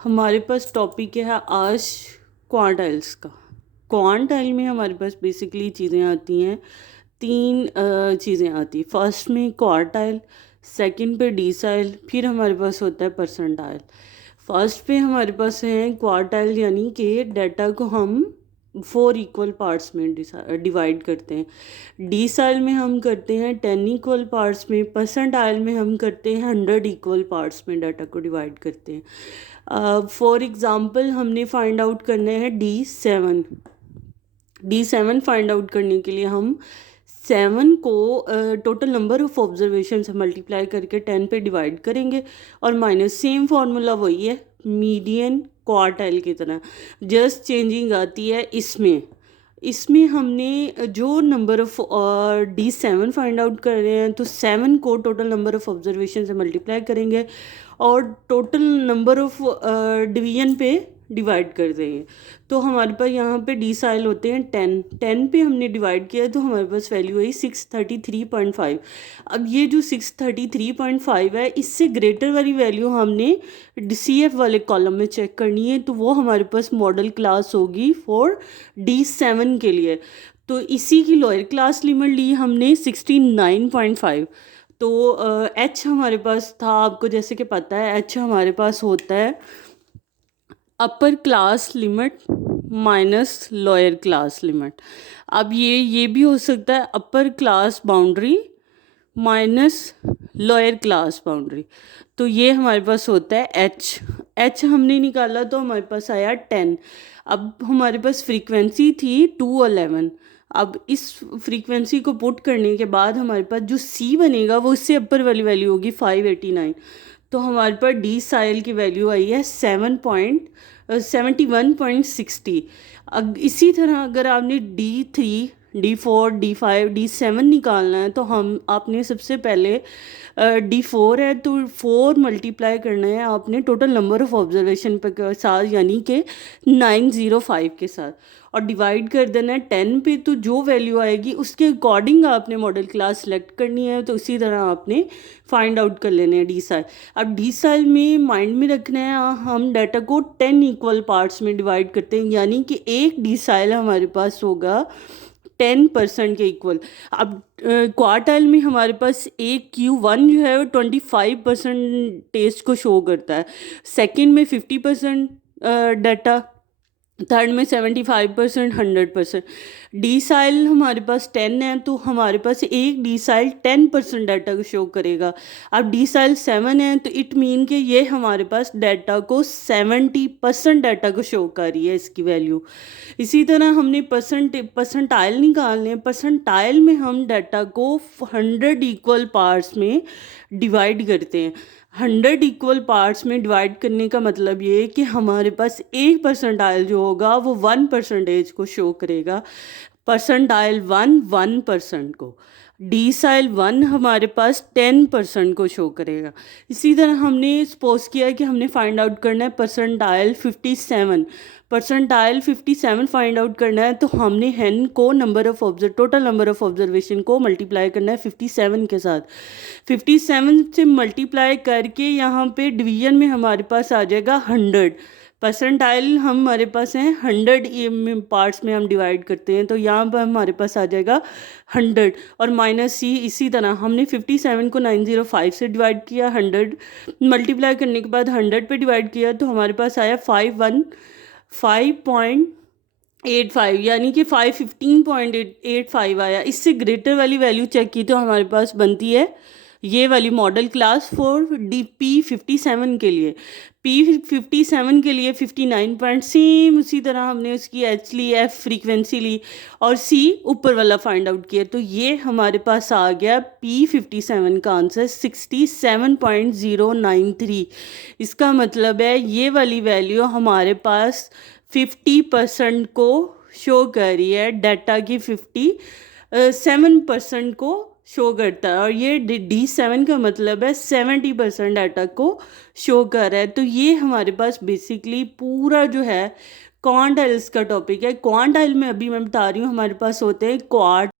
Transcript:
हमारे पास टॉपिक है आज क्वांटाइल्स का। क्वांटाइल में हमारे पास बेसिकली चीज़ें आती हैं, तीन चीज़ें आती हैं। फर्स्ट में क्वार्टाइल, सेकंड पे डिसाइल, फिर हमारे पास होता है परसेंटाइल। फर्स्ट पे हमारे पास है क्वार्टाइल, यानी कि डाटा को हम 4 इक्वल पार्ट्स में डिवाइड करते हैं। डिसाइल में हम करते हैं 10 इक्वल पार्ट्स में। परसेंटाइल में हम करते हैं 100 इक्वल पार्ट्स में डाटा को डिवाइड करते हैं। फॉर एग्ज़ाम्पल हमने फाइंड आउट करना है D7 फाइंड आउट करने के लिए हम 7 को टोटल नंबर ऑफ ऑब्जर्वेशन से मल्टीप्लाई करके 10 पे डिवाइड करेंगे और माइनस सेम फार्मूला वही है मीडियन क्वार्टाइल की तरह, जस्ट चेंजिंग आती है इसमें हमने जो number of D7 find out कर रहे हैं तो 7 को टोटल नंबर ऑफ ऑब्जर्वेशन से मल्टीप्लाई करेंगे और टोटल नंबर ऑफ डिवीजन पे डिवाइड कर देंगे। तो हमारे पास यहाँ पे डिसाइल होते हैं 10 पे हमने डिवाइड किया तो हमारे पास वैल्यू आई 633.5। अब ये जो 633.5 है, इससे ग्रेटर वाली वैल्यू हमने DCF वाले कॉलम में चेक करनी है, तो वो हमारे पास मॉडल क्लास होगी फॉर D7 के लिए। तो इसी की लोअर क्लास लिमिट ली हमने 69.5। तो H हमारे पास था, आपको जैसे कि पता है H हमारे पास होता है upper class limit minus lower class limit. अब ये भी हो सकता है upper class boundary minus lower class boundary. तो ये हमारे पास होता है H हमने निकाला तो हमारे पास आया 10। अब हमारे पास फ्रीक्वेंसी थी 211। अब इस फ्रीक्वेंसी को पुट करने के बाद हमारे पास जो C बनेगा वो इससे अपर वाली वैल्यू होगी 589। तो हमारे पास डी साइल की वैल्यू आई है 71.60। अब इसी तरह अगर आपने D3, D4, D5, D7 निकालना है तो आपने सबसे पहले D4 है तो 4 मल्टीप्लाई करना है आपने टोटल नंबर ऑफ ऑब्जर्वेशन के साथ, यानी कि 905 के साथ, और डिवाइड कर देना है 10 पे। तो जो वैल्यू आएगी उसके अकॉर्डिंग आपने मॉडल क्लास सेलेक्ट करनी है। तो इसी तरह आपने फाइंड आउट कर लेने हैं डिसाइल। अब डिसाइल में माइंड में रखना है हम डाटा को 10 इक्वल पार्ट्स में डिवाइड करते हैं, यानी कि एक डिसाइल हमारे पास होगा 10% के इक्वल। अब क्वार्टाइल में हमारे पास एक Q1 जो है वो 25% को शो करता है, सेकंड में 50% डाटा, थर्ड में 75%, 100%। डिसाइल हमारे पास 10 है तो हमारे पास एक डिसाइल 10% डाटा को शो करेगा। अब डिसाइल 7 है तो इट मीन कि ये हमारे पास डाटा को 70% डाटा को शो कर रही है इसकी वैल्यू। इसी तरह हमने परसेंटाइल निकालने हैं। परसेंटाइल में हम डाटा को 100 इक्वल पार्ट्स में डिवाइड करते हैं। 100 इक्वल पार्ट्स में डिवाइड करने का मतलब ये है कि हमारे पास एक परसेंटाइल जो होगा वो 1% को शो करेगा। परसेंटाइल 1% को, डिसाइल 1 हमारे पास 10% को शो करेगा। इसी तरह हमने सपोज किया कि हमने फाइंड आउट करना है परसेंटाइल 57 फाइंड आउट करना है, तो हमने हेन को टोटल नंबर ऑफ ऑब्जर्वेशन को मल्टीप्लाई करना है 57 के साथ। 57 से मल्टीप्लाई करके यहाँ पे डिवीजन में हमारे पास आ जाएगा 100। परसेंटाइल हमारे पास हैं 100 पार्ट्स में हम डिवाइड करते हैं, तो यहाँ पर हमारे पास आ जाएगा 100 और माइनस C। इसी तरह हमने 57 को 905 से डिवाइड किया, 100 मल्टीप्लाई करने के बाद 100 पे डिवाइड किया तो हमारे पास आया 515.85, यानी कि 515.85 आया। इससे ग्रेटर वाली वैल्यू चेक की तो हमारे पास बनती है ये वाली मॉडल क्लास फॉर P57 के लिए। P57 के लिए 59 सेम उसी तरह हमने उसकी H ली, F फ्रीक्वेंसी ली और C ऊपर वाला फाइंड आउट किया। तो ये हमारे पास आ गया P57 का आंसर 67.093। इसका मतलब है ये वाली वैल्यू हमारे पास 50% को शो कर रही है, डाटा की 57% को शो करता है, और ये D7 का मतलब है 70% डाटा को शो कर रहा है। तो ये हमारे पास बेसिकली पूरा जो है क्वांटाइल्स का टॉपिक है। क्वांटाइल में अभी मैं बता रही हूँ हमारे पास होते हैं क्वार्ट